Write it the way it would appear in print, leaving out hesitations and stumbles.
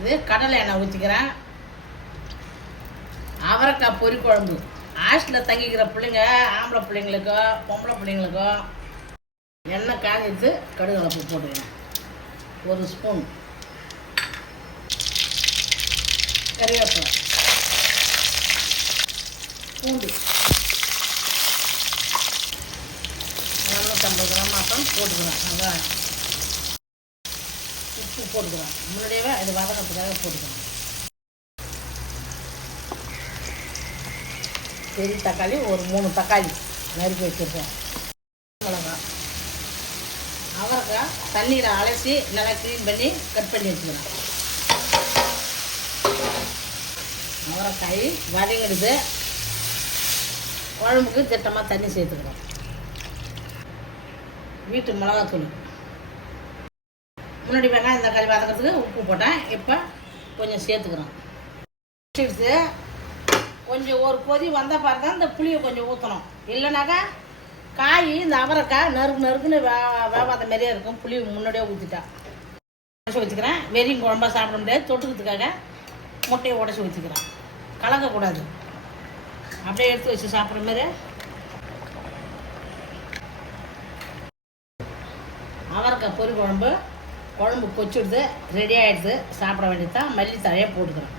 இது கடலை எண்ணெய் ஊற்றிக்கிறேன். அவரைக்காய் பொரி குழம்பு. ஹாஸ்டலில் தங்கிக்கிற பிள்ளைங்க, ஆம்பளை பிள்ளைங்களுக்கோ பொம்பளை பிள்ளைங்களுக்கோ எண்ணெய் காஞ்சிட்டு கடுகு கலப்பு போட்டுக்கிறேன். 1 ஸ்பூன் கறிவேப்பிலை, பூண்டு 250 கிராம் மாதம் போட்டுக்கிறேன். வெங்காயம், உப்பு போட்டுக்கிறேன். முன்னாடியே இது வதக்கிறதுக்காக போட்டுக்கிறேன். பெரிய தக்காளி ஒரு 3 தக்காளி நறுக்கி வச்சுருக்கேன். மிளகாய், அவரைக்காய் தண்ணியில் அலசி நல்லா க்ளீன் பண்ணி கட் பண்ணி வச்சுக்கிறேன். அவரைக்காய் வதங்கிடுது. குழம்புக்கு திட்டமாக தண்ணி சேர்த்துக்கிறோம். வீட்டு மிளகாத்தூள். முன்னாடி வெங்காயம் தக்காளி வதக்கிறதுக்கு உப்பு போட்டேன். இப்போ கொஞ்சம் சேர்த்துக்கிறோம். கொஞ்சம் ஒரு கொதி வந்த பாரு தான் இந்த புளியை கொஞ்சம் ஊற்றணும். இல்லைனாக்கா காய் இந்த அவரைக்காய் நறுக்குன்னு வேவாத மாதிரியே இருக்கும். புளி முன்னாடியே ஊற்றிட்டா உடச்சி வச்சுக்கிறேன். வெறியும் குழம்பா சாப்பிட முடியாது. தொட்டுக்கிறதுக்காக முட்டையை உடச்சி வச்சுக்கிறேன். கலக்கக்கூடாது, அப்படியே எடுத்து வச்சு சாப்பிட்ற மாதிரி. அவரைக்காய் பொரி குழம்பு கொச்சிடுது, ரெடி ஆகிடுது. சாப்பிட வேண்டியது தான். மல்லி தழையை போட்டுக்கிறேன்.